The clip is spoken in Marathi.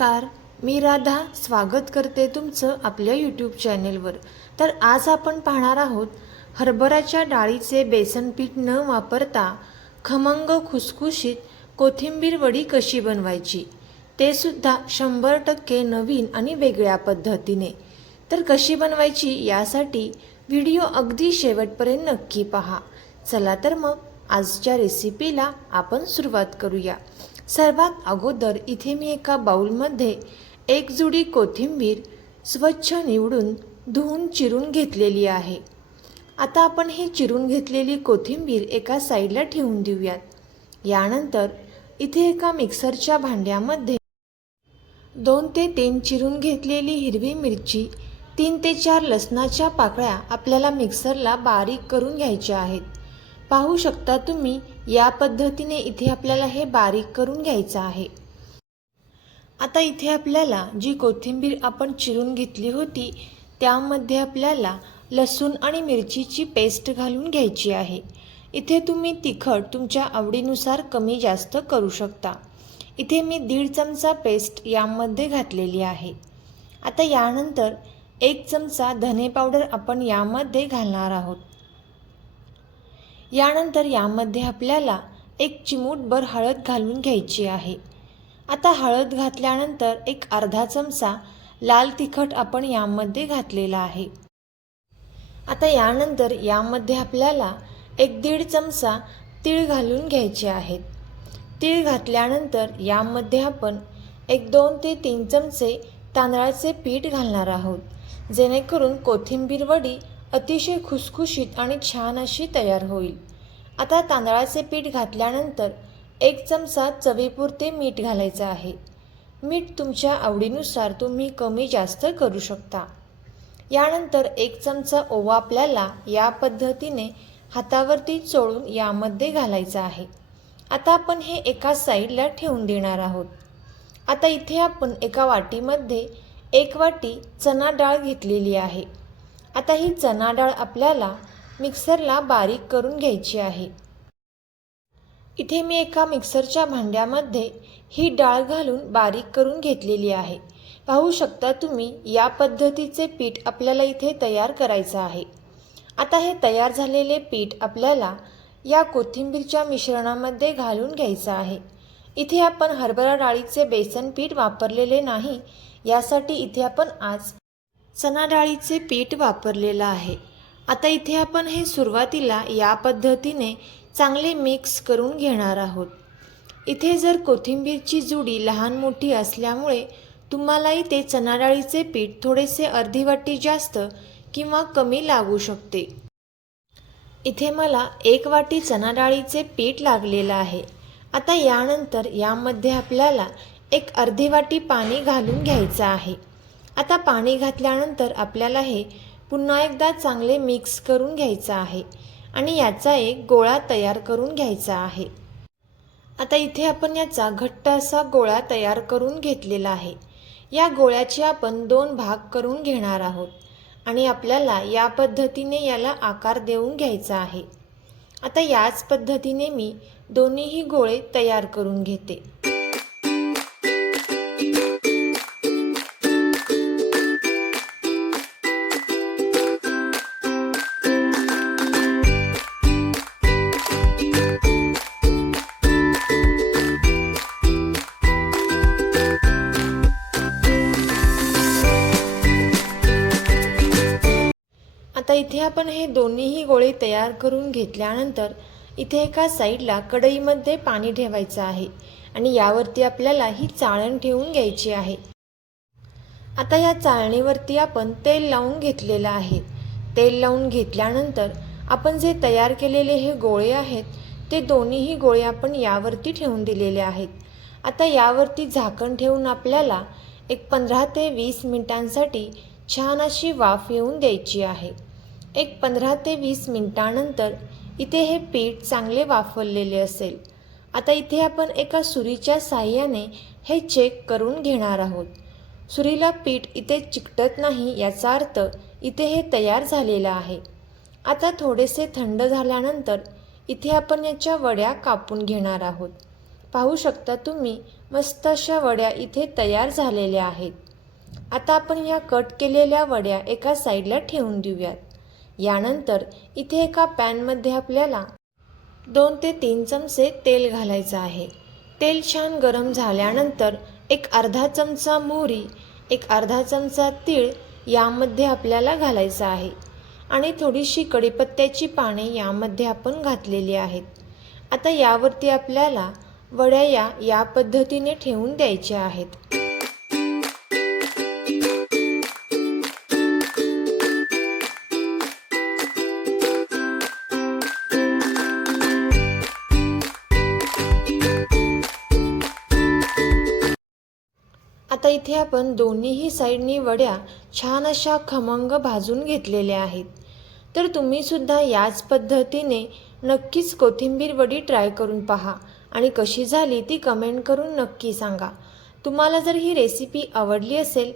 नमस्कार. मी राधा स्वागत करते तुमचं आपल्या यूट्यूब चॅनेलवर तर आज आपण पाहणार आहोत हरभराच्या डाळीचे बेसन पीठ न वापरता खमंग खुसखुशीत कोथिंबीर वडी कशी बनवायची? ते सुद्धा शंभर टक्के नवीन आणि वेगळ्या पद्धतीने. तर कशी बनवायची यासाठी व्हिडिओ अगदी शेवटपर्यंत नक्की पहा. चला तर मग आजच्या रेसिपीला आपण सुरुवात करूया. सर्वात अगोदर इथे मी एका बाऊलमध्ये एक जुडी कोथिंबीर स्वच्छ निवडून धुवून चिरून घेतलेली आहे. आता आपण ही चिरून घेतलेली कोथिंबीर एका साईडला ठेवून देऊयात. यानंतर इथे एका मिक्सरच्या भांड्यामध्ये दोन ते तीन चिरून घेतलेली हिरवी मिरची तीन ते चार लसणाच्या पाकळ्या आपल्याला मिक्सरला बारीक करून घ्यायच्या आहेत. पाहू शकता तुम्ही या पद्धतीने इथे आपल्याला हे बारीक करून घ्यायचं आहे. आता इथे आपल्याला जी कोथिंबीर आपण चिरून घेतली होती त्यामध्ये आपल्याला लसूण आणि मिरचीची पेस्ट घालून घ्यायची आहे. इथे तुम्ही तिखट तुमच्या आवडीनुसार कमी जास्त करू शकता. इथे मी दीड चमचा पेस्ट यामध्ये घातलेली आहे. आता यानंतर एक चमचा धने पावडर आपण यामध्ये घालणार आहोत. यानंतर यामध्ये आपल्याला एक चिमूटभर हळद घालून घ्यायची आहे. आता हळद घातल्यानंतर एक अर्धा चमचा लाल तिखट आपण यामध्ये घातलेला आहे. आता यानंतर यामध्ये आपल्याला एक दीड चमचा तीळ घालून घ्यायचे आहेत तीळ घातल्यानंतर यामध्ये आपण एक दोन ते तीन चमचे तांदळाचे पीठ घालणार आहोत. जेणेकरून कोथिंबीर वडी अतिशय खुसखुशीत आणि छान अशी तयार होईल. आता तांदळाचे पीठ घातल्यानंतर एक चमचा चवीपुरते मीठ घालायचं आहे. मीठ तुमच्या आवडीनुसार तुम्ही कमी जास्त करू शकता. यानंतर एक चमचा ओवा आपल्याला या पद्धतीने हातावरती चोळून यामध्ये घालायचं आहे. आता आपण हे एका साईडला ठेवून देणार आहोत. आता इथे आपण एका वाटीमध्ये एक वाटी चना डाळ घेतलेली आहे. आता ही चना डाळ आपल्याला मिक्सरला बारीक करून घ्यायची आहे. इथे मी एका मिक्सरच्या भांड्यामध्ये ही डाळ घालून बारीक करून घेतलेली आहे. पाहू शकता तुम्ही या पद्धतीचे पीठ आपल्याला इथे तयार करायचं आहे. आता हे तयार झालेले पीठ आपल्याला या कोथिंबीरच्या मिश्रणामध्ये घालून घ्यायचं आहे. इथे आपण हरभरा डाळीचे बेसन पीठ वापरलेले नाही यासाठी इथे आपण आज चना डाळीचे पीठ वापरलेलं आहे. आता इथे आपण हे सुरुवातीला या पद्धतीने चांगले मिक्स करून घेणार आहोत. इथे जर कोथिंबीरची जुडी लहान मोठी असल्यामुळे तुम्हालाही ते चना डाळीचे पीठ थोडेसे अर्धी वाटी जास्त किंवा कमी लागू शकते. इथे मला एक वाटी चना डाळीचे पीठ लागलेलं आहे. आता यानंतर यामध्ये आपल्याला एक अर्धी वाटी पाणी घालून घ्यायचं आहे. आता पाणी घातल्यानंतर आपल्याला हे पुन्हा एकदा चांगले मिक्स करून घ्यायचं आहे आणि याचा एक गोळा तयार करून घ्यायचा आहे. आता इथे आपण याचा घट्ट असा गोळा तयार करून घेतलेला आहे. या गोळ्याचे आपण दोन भाग करून घेणार आहोत आणि आपल्याला या पद्धतीने याला आकार देऊन घ्यायचा आहे. आता याच पद्धतीने मी दोन्हीही गोळे तयार करून घेते. इथे आपण हे दोन्हीही गोळे तयार करून घेतल्यानंतर इथे एका साईडला कढईमध्ये पाणी ठेवायचं आहे आणि यावरती आपल्याला ही चाळण ठेवून घ्यायची आहे. आता या चाळणीवरती आपण तेल लावून घेतलेलं आहे. तेल लावून घेतल्यानंतर आपण जे तयार केलेले हे गोळे आहेत ते दोन्हीही गोळे आपण यावरती ठेवून दिलेले आहेत. आता यावरती झाकण ठेवून आपल्याला एक पंधरा ते वीस मिनिटांसाठी छान अशी वाफ येऊन द्यायची आहे. एक पंधरा ते वीस मिनटानंतर इथे हे पीठ चांगले वाफवलेले असेल. आता इथे आपण एका सुरीच्या साह्याने हे चेक करून घेणार आहोत. सुरीला पीठ इथे चिकटत नाही याचा अर्थ इथे हे तयार झालेलं आहे. आता थोडेसे थंड झाल्यानंतर इथे आपण याच्या वड्या कापून घेणार आहोत. पाहू शकता तुम्ही मस्त अशा वड्या इथे तयार झालेल्या आहेत. आता आपण ह्या कट केलेल्या वड्या एका साईडला ठेवून देऊयात. यानंतर इथे एका पॅनमध्ये आपल्याला दोन ते तीन चमचे तेल घालायचं आहे. तेल छान गरम झाल्यानंतर एक अर्धा चमचा मोहरी एक अर्धा चमचा तीळ यामध्ये आपल्याला घालायचं आहे आणि थोडीशी कढीपत्त्याची पाने यामध्ये आपण घातलेली आहेत. आता यावरती आपल्याला वड्या या या पद्धतीने ठेवून द्यायच्या आहेत. इथे आपण दोन्हीही साईडनी वड्या छान अशा खमंग भाजून घेतलेल्या आहेत. तर तुम्ही सुद्धा याच पद्धतीने नक्कीच कोथिंबीर वडी ट्राय करून पहा आणि कशी झाली ती कमेंट करून नक्की सांगा. तुम्हाला जर ही रेसिपी आवडली असेल